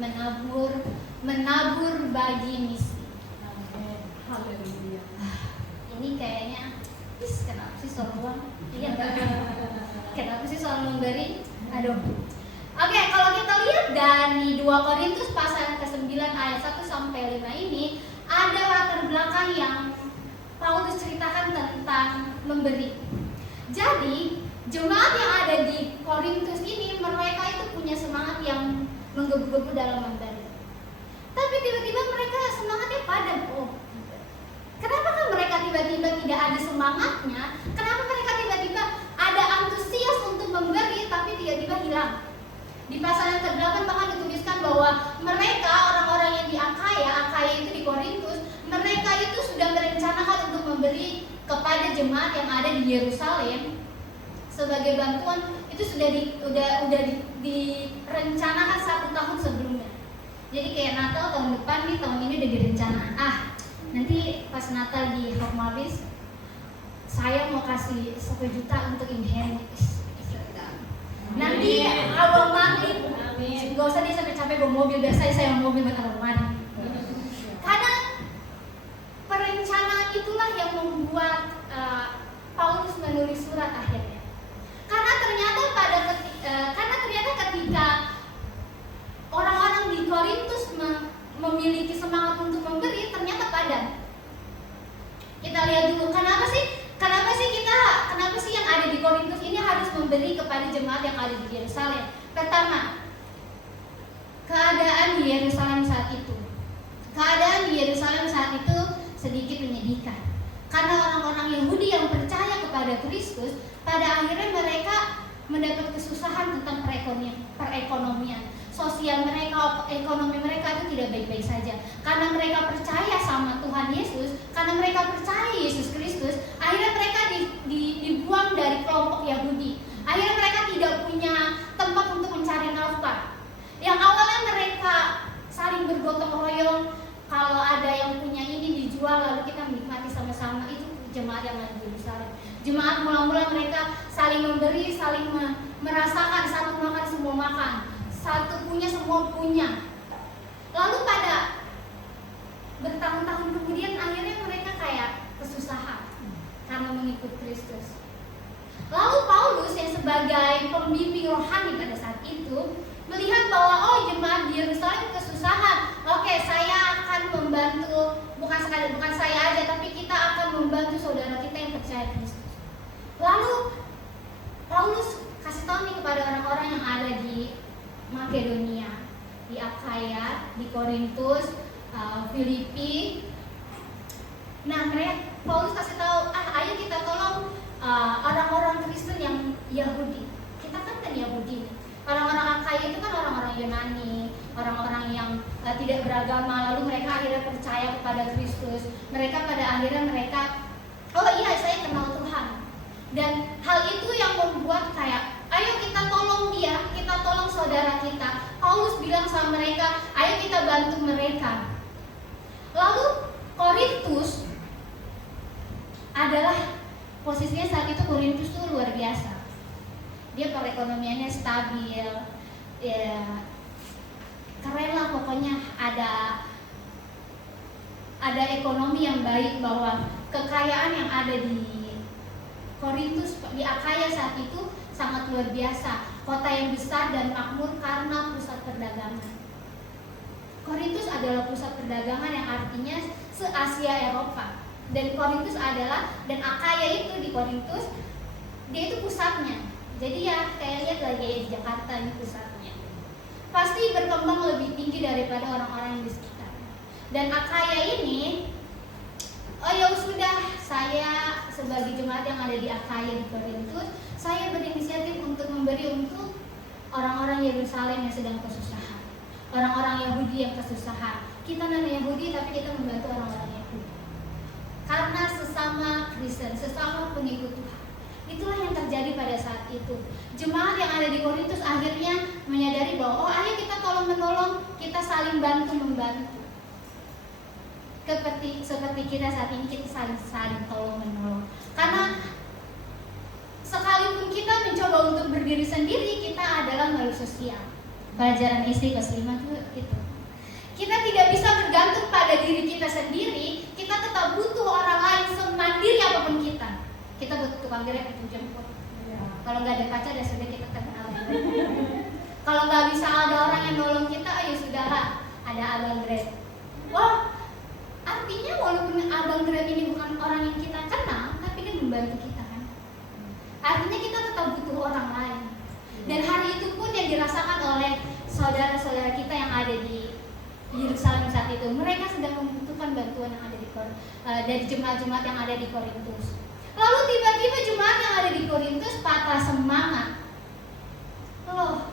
menabur bagi misi. Amin. Haleluya. Ini kayaknya kenapa sih soal uang? Iya enggak? Kenapa sih soal memberi? Aduh. Oke, kalau kita lihat dari 2 Korintus pasal ke-9 ayat 1 sampai 5 ini, ada latar belakang yang Paulus ceritakan tentang memberi. Jadi, jemaat yang ada di Korintus ini, mereka itu punya semangat yang menggebu-gebu dalam memberi. Tapi tiba-tiba mereka semangatnya padam. Kenapa kan mereka tiba-tiba tidak ada semangatnya? Kenapa mereka tiba-tiba ada antusias untuk memberi tapi tiba-tiba hilang? Di pasal yang ke-8 bahkan dituliskan bahwa mereka, orang-orang yang di Akaya itu di Korintus, mereka itu sudah merencanakan untuk memberi kepada jemaat yang ada di Yerusalem sebagai bantuan. Itu sudah direncanakan 1 tahun sebelumnya. Jadi kayak Natal tahun depan nih, tahun ini udah direncanakan. Nanti pas Natal di Hokmabis saya mau kasih 1 juta untuk inherent. Nanti abang maghrib, gak usah dia sampai capek bawa mobil, biasa saya mobil buat abang maghrib. Karena perencanaan itulah yang membuat Paulus menulis surat akhirnya. Karena ternyata ketika orang-orang di Korintus memiliki semangat untuk memberi, ternyata padam. Kita lihat dulu, kenapa sih yang ada di Korintus ini harus memberi kepada jemaat yang ada di Yerusalem? Pertama, keadaan di Yerusalem saat itu sedikit menyedihkan. Karena orang-orang Yahudi yang percaya kepada Kristus, pada akhirnya mereka mendapat kesusahan tentang perekonomian. Sosial mereka, ekonomi mereka itu tidak baik-baik saja. Karena mereka percaya sama Tuhan Yesus, karena mereka percaya Yesus Kristus, akhirnya mereka dibuang dari kelompok Yahudi. Akhirnya mereka tidak punya tempat untuk mencari nafkah. Yang awalnya mereka saling bergotong royong, kalau ada yang punya ini dijual lalu kita menikmati sama-sama. Itu jemaat yang ada di Yerusalem. Jemaat mula-mula mereka saling memberi, saling merasakan, satu makan semua makan, satu punya semua punya. Lalu pada bertahun-tahun kemudian akhirnya mereka kayak kesusahan karena mengikut Kristus. Lalu Paulus yang sebagai pembimbing rohani pada saat itu melihat bahwa jemaat di Yerusalem kesusahan. Oke, saya akan membantu, bukan saya aja, tapi kita akan membantu saudara kita yang percaya Kristus. Lalu Paulus kasih tahu nih kepada orang-orang yang ada di Makedonia, di Akaya, di Korintus, Filipi. Nah, Paulus kasih tahu, ayo kita tolong orang-orang Kristen yang Yahudi. Kita kan Yahudi. Orang-orang Akaya itu kan orang-orang Yunani, orang-orang yang tidak beragama. Lalu mereka akhirnya percaya kepada Kristus. Mereka pada akhirnya saya kenal Tuhan. Dan hal itu yang membuat kayak, ayo kita tolong dia, kita tolong saudara kita. Paulus bilang sama mereka, ayo kita bantu mereka. Lalu Korintus adalah posisinya saat itu, Korintus tuh luar biasa. Dia perekonomiannya stabil, ya, keren lah pokoknya. Ada ekonomi yang baik, bahwa kekayaan yang ada di Korintus, di Akaya saat itu sangat luar biasa. Kota yang besar dan makmur karena pusat perdagangan. Korintus adalah pusat perdagangan yang artinya se-Asia Eropa. Dan Korintus dan Akaya itu di Korintus, dia itu pusatnya. Jadi ya kayak lihat lagi di Jakarta ini pusatnya. Pasti berkembang lebih tinggi daripada orang-orang yang di sekitar. Dan Akaya ini, saya sebagai jemaat yang ada di Akaya di Korintus, saya berinisiatif untuk memberi untuk orang-orang Yerusalem yang sedang kesusahan, orang-orang Yahudi yang kesusahan. Kita non Yahudi tapi kita membantu orang-orang Yahudi. Karena sesama Kristen, sesama pengikut Tuhan. Itulah yang terjadi pada saat itu. Jemaat yang ada di Korintus akhirnya menyadari bahwa ayo kita tolong-menolong, kita saling bantu-membantu. Seperti kita saat ini, kita saling tolong-menolong. Karena sekalipun kita mencoba untuk berdiri sendiri, kita adalah makhluk sosial. Pelajaran istri kelas 5 tuh itu. Kita tidak bisa bergantung pada diri kita sendiri. Kita tetap butuh orang lain semandiri apapun kita. Kita butuh tukang grab untuk jemput. Kalau nggak ada pacar ya sudah kita kenal. Kalau nggak bisa ada orang yang nolong kita, ayo sudahlah ada abang grab. Wah, artinya walaupun abang grab ini bukan orang yang kita kenal, tapi dia membantu kita kan. Artinya kita tetap butuh orang lain. Dan hari itu pun yang dirasakan oleh saudara-saudara kita yang ada di Yerusalem saat itu. Mereka sedang membutuhkan bantuan yang ada dari jemaat-jemaat yang ada di Korintus. Lalu tiba-tiba jemaat yang ada di Korintus patah semangat. Loh,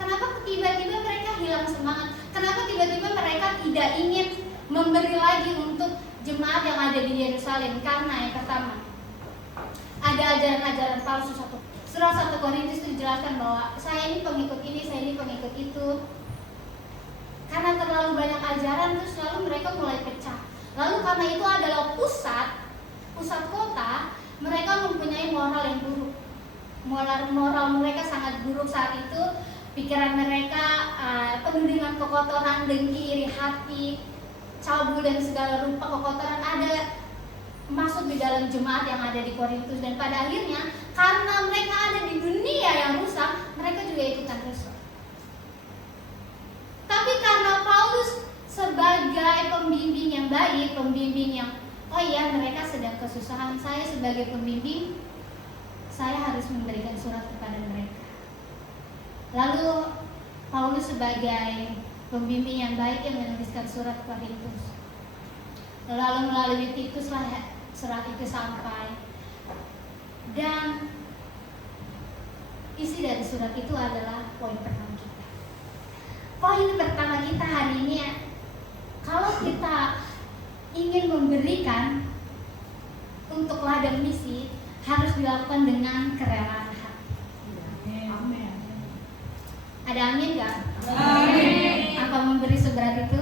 kenapa tiba-tiba mereka hilang semangat? Kenapa tiba-tiba mereka tidak ingin memberi lagi untuk jemaat yang ada di Yerusalem? Karena yang pertama, ada ajaran-ajaran palsu. Surah 1 Korintus itu dijelaskan bahwa saya ini pengikut ini, saya ini pengikut itu. Karena terlalu banyak ajaran, terus lalu mereka mulai pecah. Lalu karena itu adalah pusat kota, mereka mempunyai moral yang buruk. Moral mereka sangat buruk saat itu. Pikiran mereka penuh dengan kekotoran, dengki, iri hati, cabul dan segala rupa kekotoran ada masuk di dalam jemaat yang ada di Korintus. Dan pada akhirnya karena mereka ada di dunia yang rusak, mereka juga ikutan rusak. Tapi karena Paulus sebagai pembimbing yang baik, pembimbing yang oh iya mereka sedang kesusahan, saya sebagai pembimbing saya harus memberikan surat kepada mereka. Lalu Paulus sebagai pembimbing yang baik yang menuliskan surat Korintus. Lalu melalui Titus surat itu sampai. Dan isi dari surat itu adalah poin pertama kita. Poin pertama kita hari ini, kalau kita ingin memberikan untuk ladang misi, harus dilakukan dengan kerelaan hati. Amin. Ada amin gak? Amin. Apa memberi seberat itu?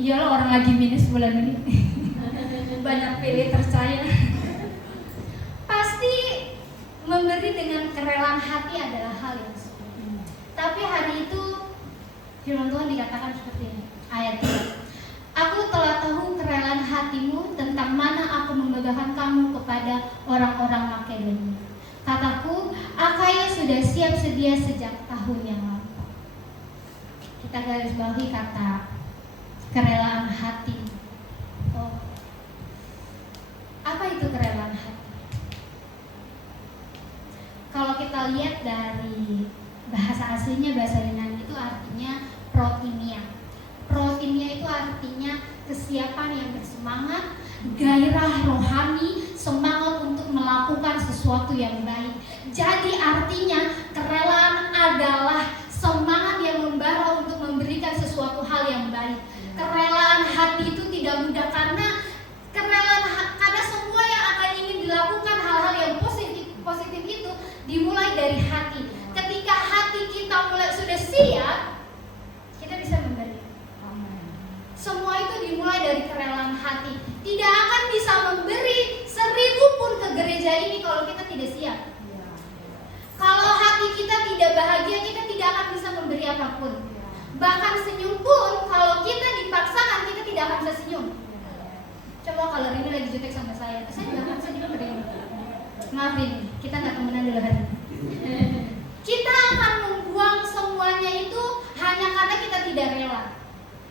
Iyalah orang lagi minus bulan ini. Banyak pilih percaya. Pasti memberi dengan kerelaan hati adalah hal yang sulit. Tapi hari itu firman Tuhan dikatakan seperti ini, ayat 3. Aku telah tahu kerelaan hatimu tentang mana aku memegahkan kamu kepada orang-orang Makedonia. Kataku, Akaya sudah siap sedia sejak tahun yang lalu. Kita garis bawahi kata kerelaan hati. Oh, apa itu kerelaan hati? Kalau kita lihat dari bahasa aslinya, bahasa Yunani itu artinya protimia. Protimia itu artinya kesiapan yang bersemangat, gairah rohani, semangat untuk melakukan sesuatu yang baik. Jadi artinya kerelaan adalah semangat yang membara untuk memberikan sesuatu hal yang baik. Kerelaan hati itu tidak mudah karena semua yang akan ingin dilakukan hal-hal yang positif itu dimulai dari hati. Ketika hati kita mulai sudah siap, kita bisa memberi. Semua itu dimulai dari kerelaan hati. Tidak akan bisa memberi 1000 pun ke gereja ini kalau kita tidak siap. Kalau hati kita tidak bahagia, kita tidak akan bisa memberi apapun. Bahkan senyum pun kalau kita dipaksakan, kita tidak akan bisa senyum. Coba kalau ini lagi jutek sama saya nggak akan senyum begini. Maafin, kita nggak temenan dulu hari ini. Kita akan membuang semuanya itu hanya karena kita tidak rela.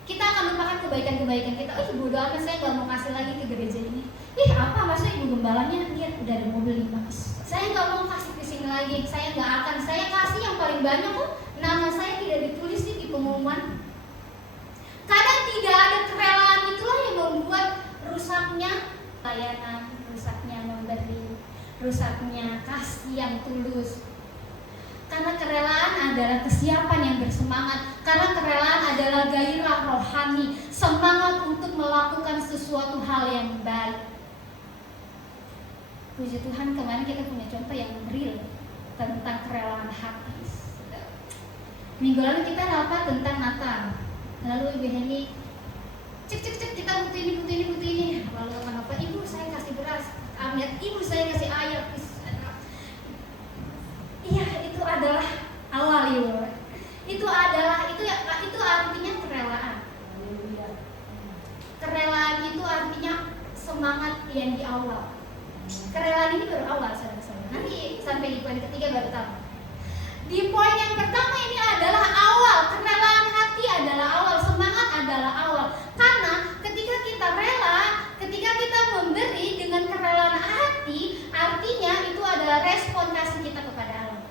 Kita akan lupakan kebaikan-kebaikan kita. Bodo amat, saya nggak mau kasih lagi ke gereja ini. Apa masa ibu gembalanya lihat udah ada mobil 5. Saya nggak mau kasih ke sini lagi. Saya nggak akan. Saya kasih yang paling banyak kok. Nama saya tidak ditulis di pengumuman. Kadang tidak ada kerelaan itulah yang membuat rusaknya layanan, rusaknya memberi, rusaknya kasih yang tulus. Karena kerelaan adalah kesiapan yang bersemangat. Karena kerelaan adalah gairah rohani, semangat untuk melakukan sesuatu hal yang baik. Puji Tuhan, kemarin kita punya contoh yang real tentang kerelaan hati. Minggu lalu kita rapat tentang Natal. Lalu Ibu Heni cek kita butuh ini. Lalu kenapa Ibu saya kasih beras, Ibu saya kasih ayam. Iya, itu adalah awal Ibu. itu artinya kerelaan. Kerelaan itu artinya semangat yang di awal. Kerelaan ini baru awal, saudara-saudara. Nanti sampai di poin ketiga baru tahu. Di poin yang pertama ini adalah awal. Kerelaan hati adalah awal, semangat adalah awal. Karena ketika kita rela, ketika kita memberi dengan kerelaan hati, artinya itu adalah respon kasih kita kepada Allah.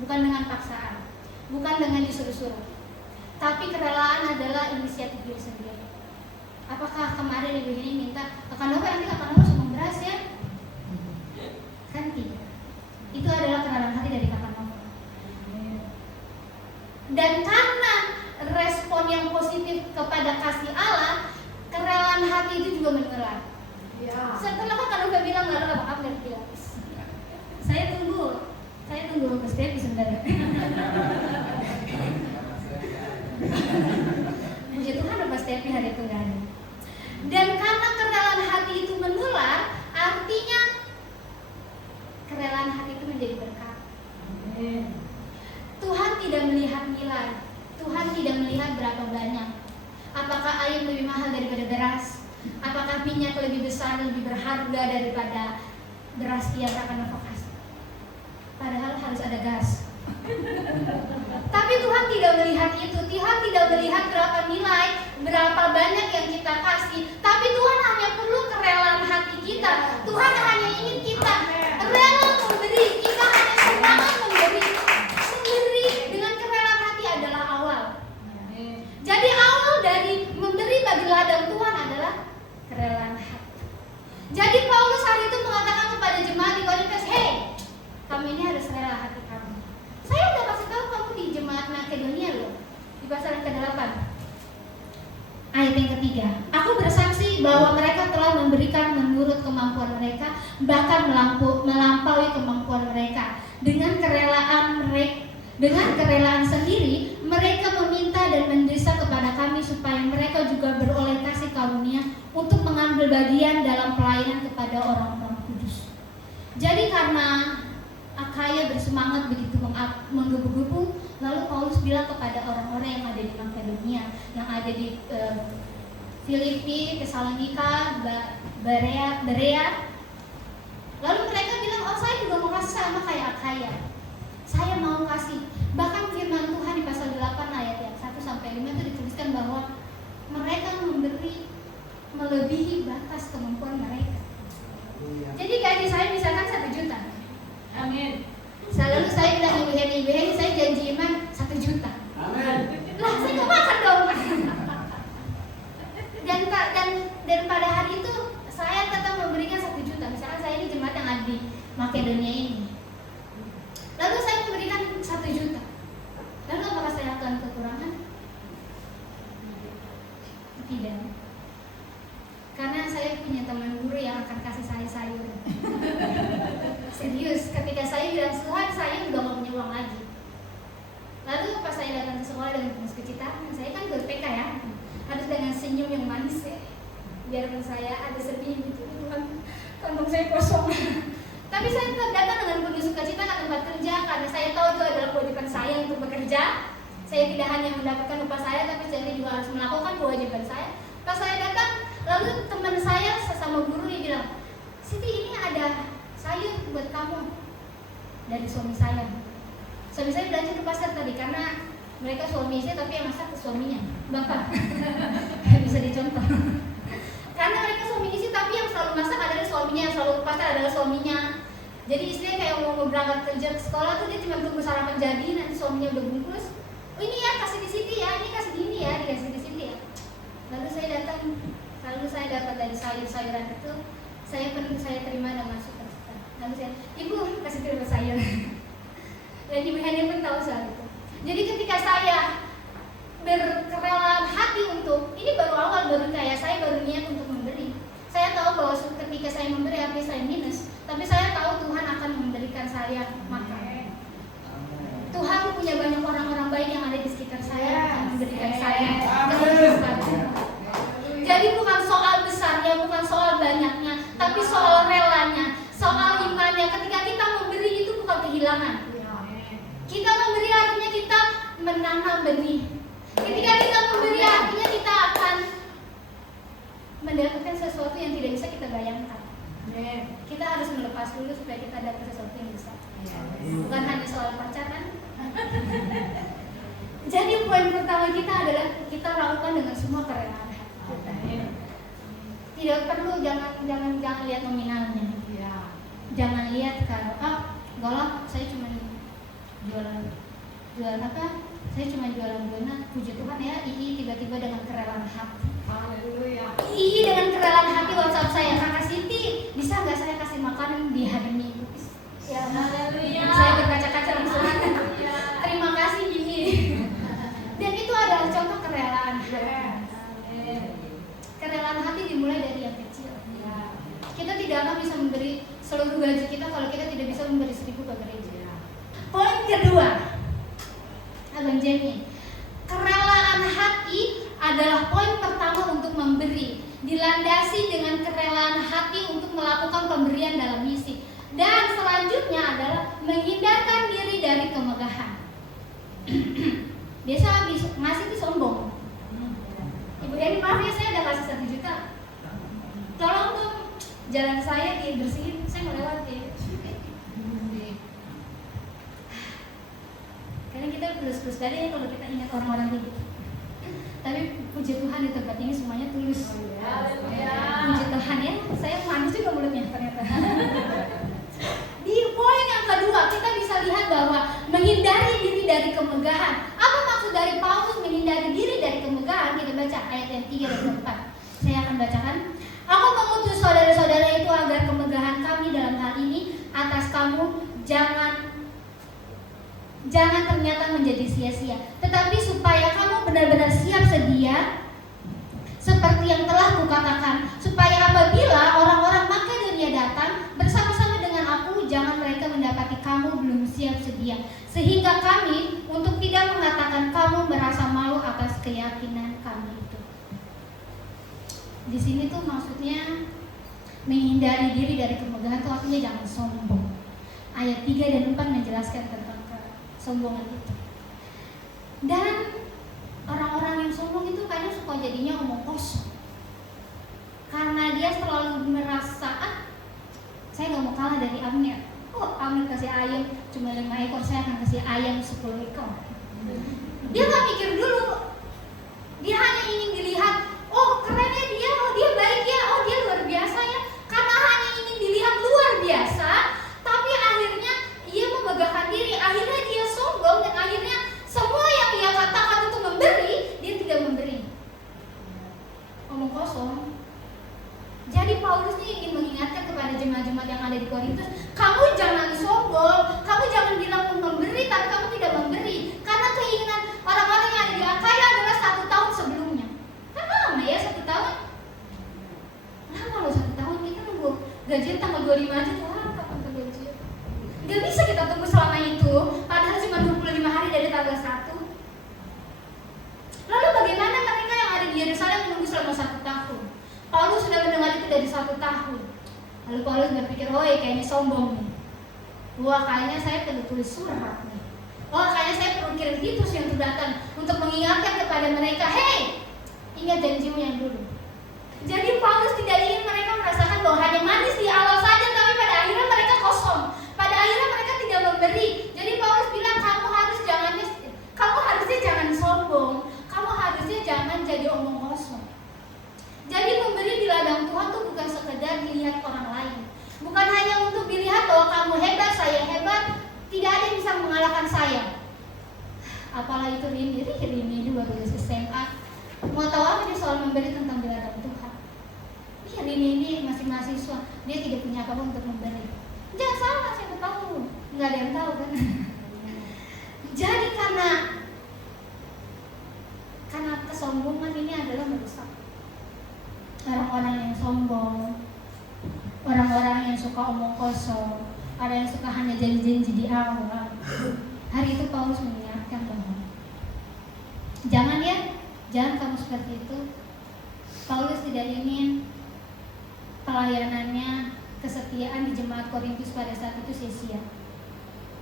Bukan dengan paksaan, bukan dengan disuruh-suruh. Tapi kerelaan adalah inisiatif diri sendiri. Apakah kemarin ibu ini minta Kakak Nova nanti Kakak Nova sumbang beras ya? Kan tidak. Itu adalah kerelaan hati dari Kakak Nova. Dan karena respon yang positif kepada kasih Allah, kerelaan hati itu juga menular. Ya. Setelah Kakak Nova bilang lalu maaf dan bilang, saya tunggu Mas Devi sebenarnya. Puji Tuhan Mas Devi hari itu nggak ada. Dan karena kerelaan hati itu menular, artinya kerelaan hati itu menjadi berkat. Tuhan tidak melihat nilai, Tuhan tidak melihat berapa banyak. Apakah ayam lebih mahal daripada beras? Apakah minyak lebih besar, lebih berharga daripada beras yang akan nafas? Padahal harus ada gas. Tapi Tuhan tidak melihat itu. Tuhan tidak melihat berapa nilai, berapa banyak yang kita kasih. Tapi Tuhan hanya perlu kerelaan hati kita. Tuhan hanya ingin kita rela memberi. Kita hanya semangat memberi. Memberi dengan kerelaan hati adalah awal. Jadi awal dari memberi bagi ladang Tuhan adalah kerelaan hati. Jadi Paulus hari itu mengatakan kepada jemaat di Korintus, "Hey, kamu ini harus rela hati kamu." Saya udah kasih tahu kamu di jemaat Makedonia loh, di pasal ke-8 ayat yang ketiga. Aku bersaksi bahwa mereka telah memberikan menurut kemampuan mereka, bahkan melampaui kemampuan mereka. Dengan kerelaan sendiri, mereka meminta dan mendesah kepada kami supaya mereka juga beroleh kasih karunia untuk mengambil bagian dalam pelayanan kepada orang-orang kudus. Jadi karena Akhaya bersemangat begitu menggebu-gebu, lalu Paulus bilang kepada orang-orang yang ada di Makedonia, yang ada di Filipi, Tesalonika, Berea. Lalu mereka bilang, "Oh, saya juga mau kasih sama kayak Akhaya. Saya mau kasih." Bahkan firman Tuhan di pasal 8 ayat yang 1-5 itu dituliskan bahwa mereka memberi melebihi batas kemampuan mereka. Jadi gaji saya misalkan 1 juta. Amin. Lalu saya bilang ibu Heni, saya janji iman 1 juta. Amin. Lah saya nggak makan dong. Dan pada hari itu saya tetap memberikan 1 juta. Misalkan saya ini jemaat yang ada di Makedonia ini. Lalu saya memberikan 1 juta. Lalu apakah saya akan kekurangan? Tidak. Karena saya punya teman guru yang akan kasih saya sayur. Serius, ketika saya bilang, "Tuhan, saya udah gak punya uang lagi." Lalu pas saya datang ke sekolah dengan penuh sukacita, saya kan guru TK ya, harus dengan senyum yang manis ya. Biarpun saya ada sedih gitu, Tuhan, kantong saya kosong. Tapi saya tetap datang dengan penuh sukacita ke tempat kerja, karena saya tahu itu adalah kewajiban saya untuk bekerja. Saya tidak hanya mendapatkan upah saya, tapi saya juga harus melakukan kewajiban saya. Pas saya datang, lalu teman saya sesama guru dia bilang, "Siti, ini ada sayur buat kamu dari suami saya." Suami saya belanja ke pasar tadi karena mereka suami istri tapi yang masak ke suaminya, bapak. Bisa dicontoh. Karena mereka suami istri tapi yang selalu masak adalah suaminya, yang selalu ke pasar adalah suaminya. Jadi istrinya kayak mau berangkat kerja ke sekolah tuh dia cuma tunggu sarapan jadi, nanti suaminya udah bungkus. "Oh ini ya kasih di Siti ya, ini kasih gini ya, dikasih di Siti ya." Lalu saya datang, lalu saya dapat dari sayur-sayuran itu, saya terima dan masuk. Lalu saya, "Ibu kasih terima sayur." Dan Ibu Heni pun tahu soal itu. Jadi ketika saya berkerelaan hati untuk, ini baru awal, saya baru niat untuk memberi. Saya tahu bahwa ketika saya memberi hati saya minus, tapi saya tahu Tuhan akan memberikan saya makan. Tuhan punya banyak orang-orang baik yang ada di sekitar saya yang memberikan saya kesempatan. Jadi bukan soal besarnya, bukan soal banyaknya, tapi soal relanya, soal imannya. Ketika kita memberi itu bukan kehilangan. Kita memberi artinya kita menanam benih. Ketika kita memberi, artinya kita akan mendapatkan sesuatu yang tidak bisa kita bayangkan. Kita harus melepas dulu supaya kita dapat sesuatu yang besar. Bukan hanya soal pacaran. Jadi poin pertama kita adalah kita lakukan dengan semua kerelaan hati kita. Tidak perlu, jangan lihat nominalnya. Jangan lihat kalau golok saya cuma jualan apa? Saya cuma jualan donat. Puji Tuhan ya, tiba-tiba dengan kerelaan hati. Haleluya. Dengan kerelaan hati WhatsApp saya, Kakak Siti, bisa nggak saya kasih makan di hari Minggu? Ya, Haleluya. saya berkaca-kaca langsung. Haleluya. Terima kasih Gini. Dan itu adalah contoh kerelaan hati. Kerelaan hati dimulai dari yang kecil. Kita tidak akan bisa memberi seluruh gaji kita kalau kita tidak bisa memberi 1.000 ke gereja. Poin kedua, Abang Jamie, kerelaan hati adalah poin pertama untuk memberi, dilandasi dengan kerelaan hati untuk melakukan pemberian dalam misi. Dan selanjutnya adalah menghindarkan diri dari kemegahan. Biasa ngasih itu sombong. Ibu Deni, maaf ya, saya udah kasih 1 juta. Tolong dong jalan saya dibersihin, saya mau lewat ya. Karena kita tulus-tulus tadi ya kalau kita ingat orang-orang hidup. Tapi puji Tuhan di tempat ini semuanya tulus. Puji Tuhan ya, saya manis juga mulutnya ternyata. Di poin yang kedua kita bisa lihat bahwa menghindari diri dari kemegahan. Apa maksud dari Paulus menghindari diri dari kemegahan? Kita baca ayat yang 3 dan 4. Saya akan bacakan. Aku mengutus saudara-saudara itu agar kemegahan kami dalam hal ini atas kamu jangan ternyata menjadi sia-sia, tetapi supaya kamu benar-benar siap sedia seperti yang telah kukatakan, supaya apabila orang-orang Makedonia datang bersama-sama dengan aku, jangan mereka mendapati kamu belum siap sedia, sehingga kami untuk tidak mengatakan kamu merasa malu atas keyakinan kami itu. Di sini tuh maksudnya menghindari diri dari kemegahan itu artinya jangan sombong. Ayat 3 dan 4 menjelaskan tentang kesombongan itu. Dan orang-orang yang sombong itu kadang suka jadinya omong kosong. Karena dia selalu merasa, saya gak mau kalah dari Amir. Oh, Amir kasih ayam cuma 5 ekor, saya akan kasih ayam 10 ekor. Dia gak mikir dulu. Dia hanya ingin dilihat, oh kerennya dia, oh dia baik ya, oh dia luar biasa ya. Karena hanya ingin dilihat luar biasa, tapi akhirnya ia memegahkan diri, akhirnya dia sombong, dan akhirnya semua yang dia katakan untuk memberi, dia tidak memberi. Omong kosong. Jadi Paulus ini ingin mengingatkan kepada jemaat-jemaat yang ada di Korintus, kamu jangan sombong, kamu jangan bilang memberi tapi kamu tidak memberi. Karena keinginan orang-orang yang ada di Akaya adalah 1 tahun sebelumnya. Kan lama ya 1 tahun? Lama loh 1 tahun, kita nunggu gajian tanggal 25 aja tuh, kapan tuh gajian? Gak bisa kita tunggu selama itu, padahal cuma 25 hari dari tanggal 1. Lalu bagaimana mereka yang ada di Yerusalem menunggu selama 1 tahun? Paulus sudah mendengar itu dari 1 tahun. Lalu Paulus berpikir, oh kayaknya sombong nih. Wah kayaknya saya perlu tulis surat nih. Wah kayaknya saya perlu kirim Titus yang datang untuk mengingatkan kepada mereka, hey, ingat janjimu yang dulu. Jadi Paulus tidak ingin mereka merasakan bahwa hanya manis di awal saja, tapi pada akhirnya mereka kosong. Pada akhirnya mereka tidak memberi. Jadi Paulus bilang, kamu harusnya jangan sombong. Kamu harusnya jangan jadi omong kosong. Jadi memberi di ladang Tuhan itu bukan sekedar dilihat orang lain. Bukan hanya untuk dilihat bahwa kamu hebat, saya hebat. Tidak ada yang bisa mengalahkan saya. Apalagi itu Rini baru lulus SMA. Mau tahu apa dia soal memberi tentang di ladang Tuhan? Iya, Rini masih mahasiswa. Dia tidak punya apa-apa untuk memberi. Jangan salah, siapa tahu. Nggak ada yang tahu kan. Jadi karena kesombongan ini adalah merusak. Orang-orang yang sombong, orang-orang yang suka omong kosong, orang yang suka hanya janji-janji di awal. Hari itu Paulus mengingatkan bahwa jangan kamu seperti itu. Paulus tidak ingin pelayanannya, kesetiaan di jemaat Korintus pada saat itu sia-sia.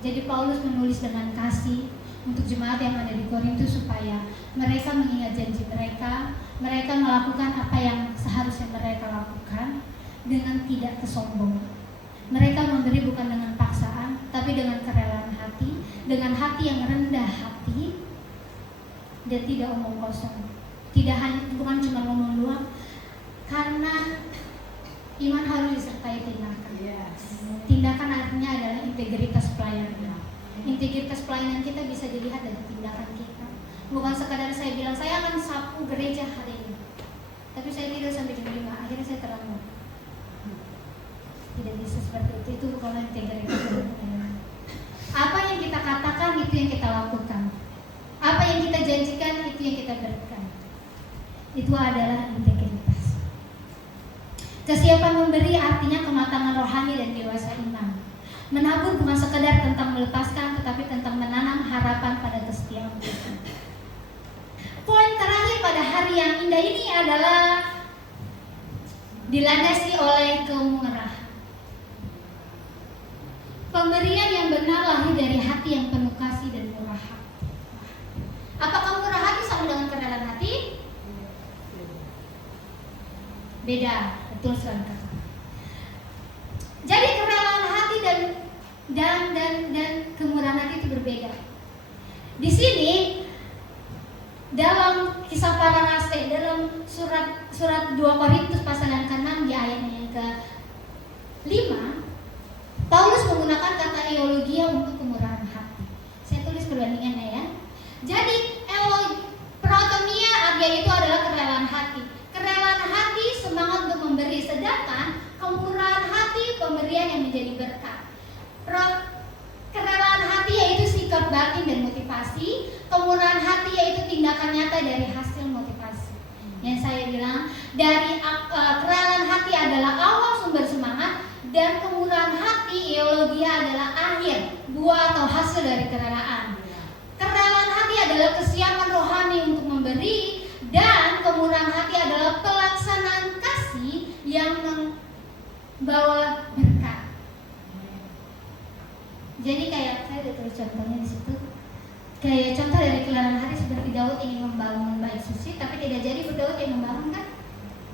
Jadi Paulus menulis dengan kasih untuk jemaat yang ada di Korintus supaya mereka mengingat janji mereka, mereka melakukan apa yang seharusnya mereka lakukan dengan tidak kesombongan. Mereka memberi bukan dengan paksaan, tapi dengan kerelaan hati, dengan hati yang rendah hati, dan tidak omong kosong. Bukan cuma ngomong doang, karena iman harus disertai tindakan. Tindakan artinya adalah integritas pelayanan. Integritas pelayanan kita bisa dilihat dari tindakan kita. Bukan sekadar saya bilang saya akan sapu gereja hari ini, tapi saya tidur sampai jam 5, akhirnya saya terlambat. Tidak bisa seperti itu. Itu bukanlah integritas pelayanan. Apa yang kita katakan itu yang kita lakukan. Apa yang kita janjikan itu yang kita berikan. Itu adalah integritas. Kesiapan memberi artinya kematangan rohani dan dewasa iman. Menabur bukan sekadar tentang melepaskan, tetapi tentang menanam harapan pada kesetiaan Tuhan. Poin terakhir pada hari yang indah ini adalah dilandasi oleh kemurahan. Pemberian yang benar lahir dari hati yang penuh kasih dan murah hati. Apakah murah hati sama dengan kerelaan hati? Beda, betul sekali. Jadi kerelaan hati dan kemurahan hati itu berbeda. Di sini dalam kisah para rasul, dalam surat 2 Korintus pasal yang ke-6 di ayat yang ke-5, Paulus menggunakan kata eulogia untuk kemurahan hati. Saya tulis perbandingannya ya. Jadi protomia artinya itu adalah kerelaan hati. Kerelaan hati semangat untuk memberi, sedangkan kemurahan hati pemberian yang menjadi berkat. Kerelaan hati yaitu sikap batin dan motivasi. Kemurahan hati yaitu tindakan nyata dari hasil motivasi. Yang saya bilang dari kerelaan hati adalah awal sumber semangat, dan kemurahan hati eulogia adalah akhir buah atau hasil dari kerelaan. Kerelaan hati adalah kesiapan rohani untuk memberi, dan kemurahan hati adalah pelaksanaan kasih yang membawa berkat. Jadi kayak saya udah tulis contohnya di situ. Kayak contoh dari kerelaan hati seperti Daud ingin membangun bait suci, tapi tidak jadi Daud yang membangun kan?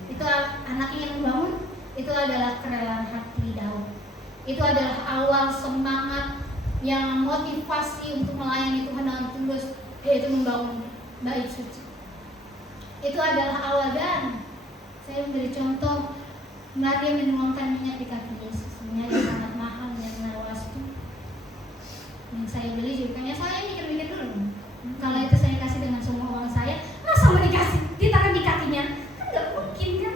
Itu anaknya yang membangun. Itu adalah kerelaan hati Daud. Itu adalah awal semangat yang motivasi untuk melayani Tuhan dengan tulus, yaitu membangun bait suci. Itu adalah awal. Dan saya memberi contoh, Maria menuangkan minyak di kaki Yesus, minyak yang sangat mahal, minyak lawas itu. Yang saya beli juga, ya saya mikir-mikir dulu. Kalau itu saya kasih dengan semua uang saya, masa mau dikasih ditaruh di kakinya? Kan nggak mungkin kan?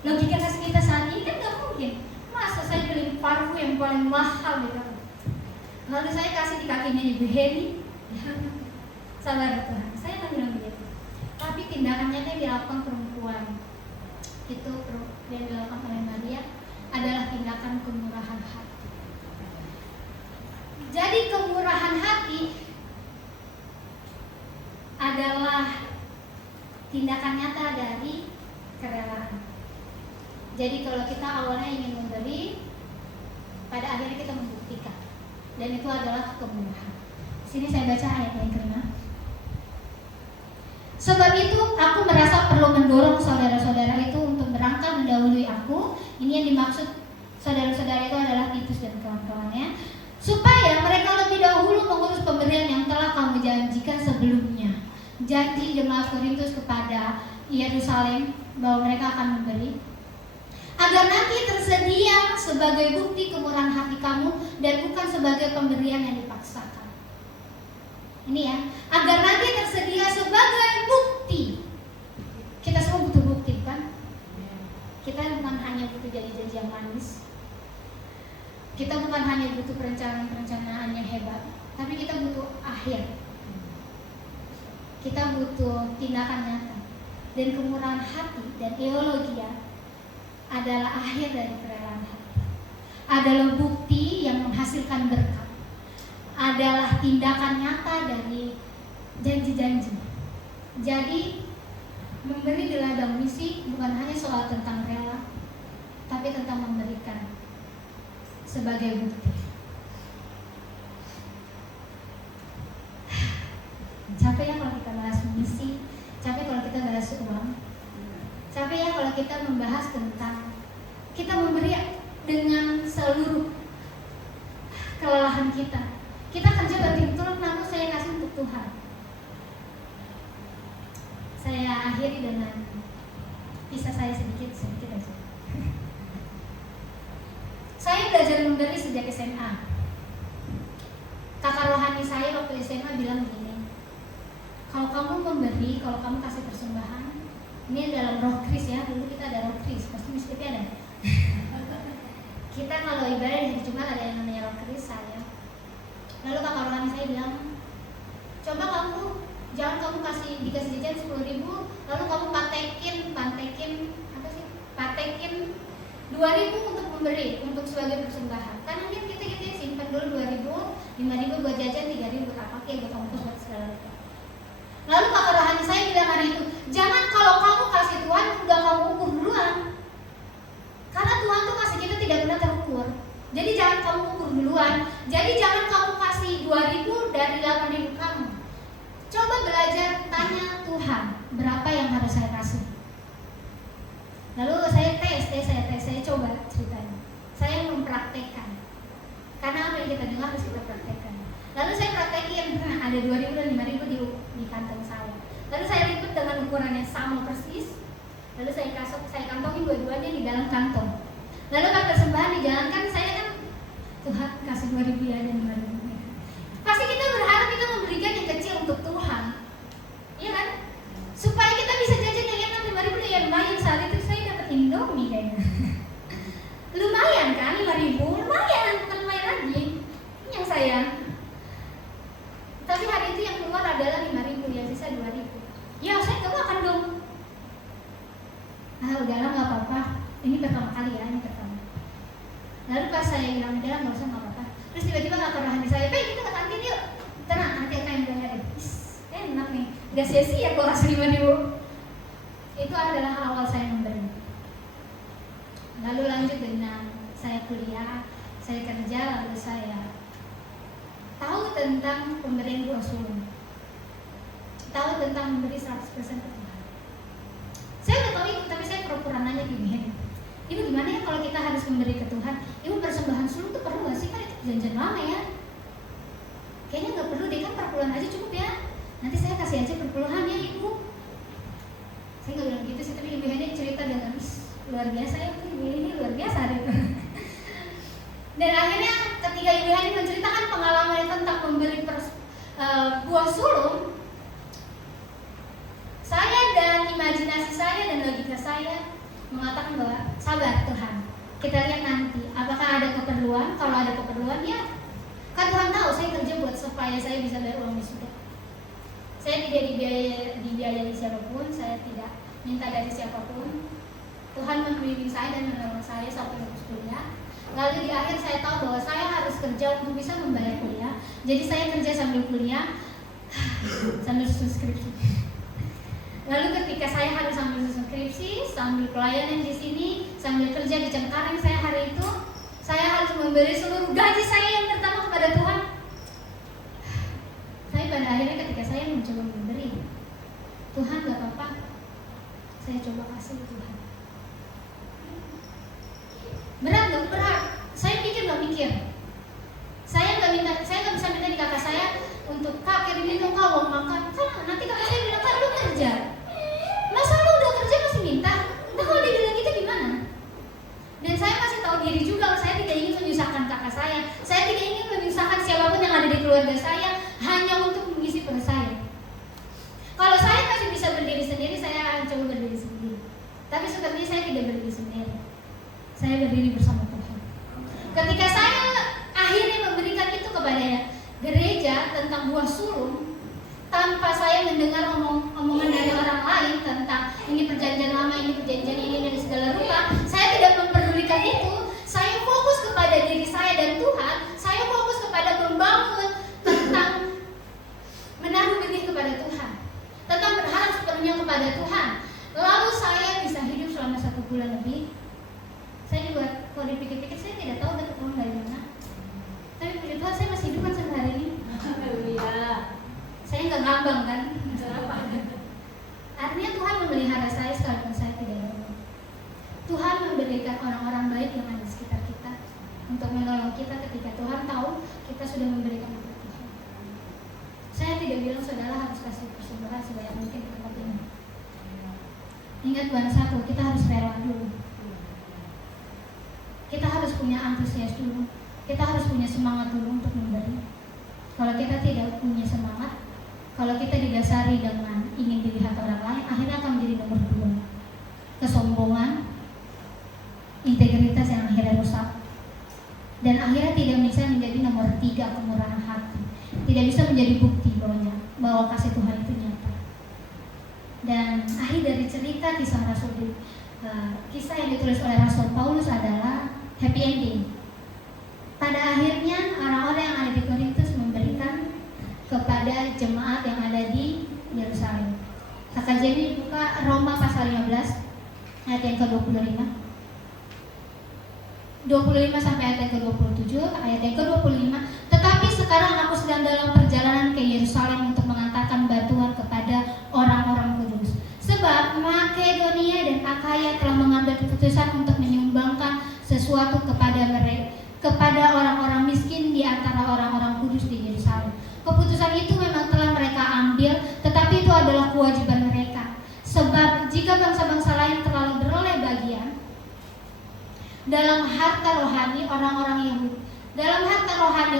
Logika kasih kita saat ini kan nggak mungkin. Masa saya beli parfum yang paling mahal gitu, lalu saya kasih di kakinya Ibu Heni? Sabar Tuhan, saya nggak bilang begitu. Tapi tindakannya yang dilakukan perempuan itu yang dilakukan oleh Maria adalah tindakan kemurahan hati. Jadi kemurahan hati adalah tindakan nyata dari kerelaan. Jadi kalau kita awalnya ingin memberi, pada akhirnya kita membuktikan, dan itu adalah kemurahan. Sini saya baca ayat yang ke-5. Sebab itu aku merasa perlu mendorong saudara-saudara itu untuk berangkat mendahului aku. Ini yang dimaksud saudara-saudara itu adalah Titus dan kawan-kawannya, supaya mereka lebih dahulu mengurus pemberian yang telah kamu janjikan sebelumnya. Janji jemaat Korintus kepada Yerusalem bahwa mereka akan memberi, agar nanti tersedia sebagai bukti kemurahan hati kamu dan bukan sebagai pemberian yang dipaksakan. Ini ya, agar nanti tersedia sebagai bukti. Kita semua butuh bukti kan? Kita bukan hanya butuh janji-janji yang manis. Kita bukan hanya butuh perencanaan-perencanaan yang hebat, tapi kita butuh akhir. Kita butuh tindakan nyata. Dan kemurahan hati dan eulogia adalah akhir dari kerelaan hati. Adalah bukti yang menghasilkan berkat. Adalah tindakan nyata dari janji-janji. Jadi memberi di ladang misi bukan hanya soal tentang rela, tapi tentang memberikan sebagai bukti. capek ya kalau kita bahas misi, capek kalau kita bahas uang, capek ya kalau kita membahas tentang kita memberi dengan seluruh kelelahan kita. Kita kerja banting tulang, lalu saya kasih untuk Tuhan. Saya akhiri dengan kisah saya sedikit aja. Saya belajar memberi sejak SMA. Kakak rohani saya waktu SMA bilang gini, kalau kamu memberi, kalau kamu kasih persembahan, ini dalam roh kris ya, dulu kita ada roh kris, pasti mesti ada. Kita kalau ibadah di Jumat ada yang namanya roh kris saya. Lalu kakak rohani saya bilang, coba kamu, jangan kamu dikasih jajan 10.000, lalu kamu patekin 2.000 untuk memberi, untuk sebagai persembahan. Karena kan kita simpan dulu 2.000, 5.000 buat jajan, 3.000 buat apa, kayak buat ongkos buat segala macam. Lalu kakak rohani saya bilang hari itu, jangan kalau kamu kasih Tuhan udah kamu ukur duluan. Karena Tuhan tuh kasih kita tidak pernah terukur. Jadi jangan kamu ukur duluan. Jadi jangan kamu kasih 2.000 dari 8.000 kamu. Coba belajar tanya Tuhan, berapa yang harus saya kasih. Lalu saya coba ceritanya. Saya mempraktekkan. Karena apa yang kita dengar harus kita praktekkan. Lalu saya praktekin, ada 2.000 dan 5.000 di kantong saya. Lalu saya lipat dengan ukuran yang sama persis. Lalu saya kantongin dua-duanya di dalam kantong. Lalu kan persembahan dijalankan, saya kan Tuhan kasih 2.000 ya dan 5.000. Pasti kita berharap kita memberikan yang kecil untuk Tuhan, iya kan? Supaya kita bisa jajan yang 5.000 ya lumayan. Saat itu saya dapat Indomie kayaknya. Lumayan kan 5.000, lumayan, bukan lumayan lagi. Ini yang saya. Tapi hari itu yang keluar adalah 5.000, yang sisa 2.000. Ya saya nggak makan dong. Udahlah nggak apa-apa. Ini pertama kali ya, ini pertama. Lalu pas saya bilang udahlah nggak usah, nggak apa-apa. Terus tiba-tiba kakak rohani saya, kita ke kantin yuk. Tenang, nanti akan yang bayar deh. Enak nih, nggak sia-sia kok kasih 5.000. Itu adalah awal saya memberi. Lalu lanjut dengan saya kuliah, saya kerja, lalu saya tahu tentang pemberian buah sulung, tahu tentang memberi 100% ke Tuhan. Saya udah tahu itu, tapi saya pura-pura nanya gini, Ibu gimana ya kalau kita harus memberi ke Tuhan? Ibu persembahan sulung tuh perlu gak sih? Kan itu janjian lama ya. Kayaknya nggak perlu deh, kan perpuluhan aja cukup ya. Nanti saya kasih aja perpuluhan ya Ibu. Saya nggak bilang gitu sih, tapi Ibu Heni cerita dengan luar biasa ya, Ibu ini luar biasa gitu. Dan akhirnya ketika Ibu Heni menceritakan pengalaman tentang memberi buah sulung, saya dan imajinasi saya dan logika saya mengatakan bahwa sabar Tuhan, kita lihat nanti apakah ada keperluan. Kalau ada keperluan ya kan Tuhan tahu saya kerja buat supaya saya bisa bayar uang wisuda. Saya tidak dibiayai siapapun, saya tidak minta dari siapapun. Tuhan membimbing saya dan menolong saya sampai lulus kuliah. Lalu di akhir saya tahu bahwa saya harus kerja untuk bisa membayar kuliah. Jadi saya kerja sambil kuliah, sambil susun skripsi. Lalu ketika saya harus sambil susun skripsi, sambil pelayanan di sini, sambil kerja di Cengkareng, saya hari itu saya harus memberi seluruh gaji saya yang pertama kepada Tuhan. Saya pada akhirnya ketika saya mencoba memberi, Tuhan gak apa-apa, saya coba kasih Tuhan. Berat gak? Berat. Saya pikir gak mikir. Saya gak bisa minta di kakak saya untuk kak kirimin dong kak uang makan. Kan nanti kakak saya bilang kak lu kerja. Masa lu udah kerja masih minta? Nah kalau dia bilang gitu gimana? Dan saya masih tahu diri juga, saya tidak ingin menyusahkan kakak saya. Saya tidak ingin menyusahkan siapapun yang ada di keluarga saya hanya untuk mengisi perut saya. Kalau saya masih bisa berdiri sendiri, saya akan coba berdiri sendiri. Tapi sepertinya saya tidak berdiri sendiri. Saya berdiri bersama Tuhan. Ketika saya akhirnya memberikan itu kepada gereja tentang buah sulung, tanpa saya mendengar omongan dari orang lain tentang ini perjanjian lama, ini perjanjian ini dan segala rupa, saya tidak memperdulikan itu. Saya fokus kepada diri saya dan Tuhan. Saya fokus kepada membangun tentang menaruh benih kepada Tuhan, tentang berharap sepenuhnya kepada Tuhan. Lalu saya bisa hidup selama 1 bulan lebih. Saya juga kalau dipikir-pikir saya tidak tahu dapat uang dari mana. Tapi puji Tuhan saya masih hidup kan sampai hari ini. Saya nggak ngambang kan? Artinya Tuhan memelihara saya sekalipun saya tidak ada. Tuhan memberikan orang-orang baik yang ada di sekitar kita untuk menolong kita ketika Tuhan tahu kita sudah memberikan kebutuhan. Saya tidak bilang saudara harus kasih persembahan sebanyak mungkin ke tempat ini. Ingat bukan satu, kita harus rela dulu. Kita harus punya antusias dulu. Kita harus punya semangat dulu untuk memberi. Kalau kita tidak punya semangat, kalau kita didasari dengan ingin dilihat orang lain, akhirnya akan menjadi nomor 2. Kesombongan, integritas yang akhirnya rusak, dan akhirnya tidak bisa menjadi nomor 3, kemurahan hati. Tidak bisa menjadi bukti bahwa kasih Tuhan itu nyata. Dan akhir dari cerita kisah Rasul, kisah yang ditulis oleh Rasul Paulus adalah happy ending. Pada akhirnya orang-orang yang ada di Korintus memberikan kepada jemaat yang ada di Yerusalem. Kakak Jamie buka Roma pasal 15 ayat yang ke-25. 25 sampai ayat yang ke-27, ayat yang ke-25. Tetapi sekarang aku sedang dalam perjalanan ke Yerusalem untuk mengantarkan bantuan kepada orang-orang kudus. Sebab Makedonia dan Akaya telah mengambil keputusan untuk menyumbangkan sesuatu kepada mereka, kepada orang-orang miskin di antara orang-orang kudus di Yerusalem. Keputusan itu memang telah mereka ambil, tetapi itu adalah kewajiban mereka. Sebab jika bangsa-bangsa lain terlalu beroleh bagian dalam harta rohani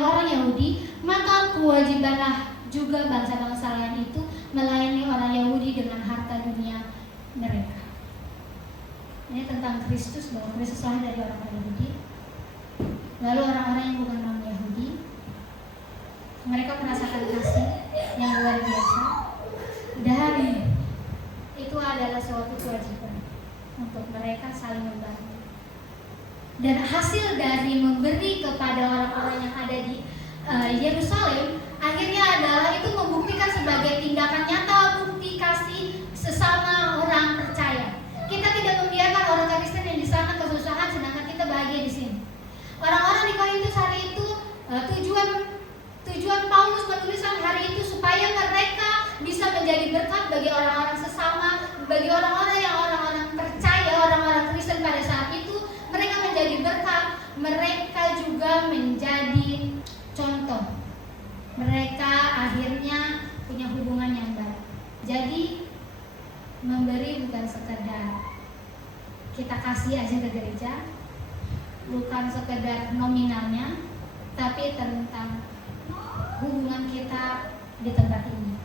orang Yahudi, maka kewajibanlah juga bangsa-bangsa lain itu melayani orang Yahudi dengan harta dunia mereka. Ini tentang Kristus, bahwa Kristus lahir dari orang Yahudi. Lalu orang-orang yang bukan orang Yahudi, mereka merasakan kasih yang luar biasa, dan itu adalah suatu kewajiban untuk mereka saling membantu. Dan hasil dari memberi kepada orang-orang yang ada di Yerusalem akhirnya adalah itu membuktikan sebagai tindakan nyata bukti kasih sesama orang percaya. Kita tidak membiarkan orang Kristen yang di sana kesusahan sedangkan kita bahagia di sini. Orang-orang di Korintus hari itu tujuan Paulus menuliskan hari itu supaya mereka bisa menjadi berkat bagi orang-orang sesama, bagi orang-orang percaya, orang-orang Kristen pada saat itu. Mereka menjadi berkat, mereka juga menjadi contoh. Mereka akhirnya punya hubungan yang baik. Jadi memberi bukan sekedar kita kasih aja ke gereja, bukan sekedar nominalnya, tapi tentang hubungan kita di tempat ini.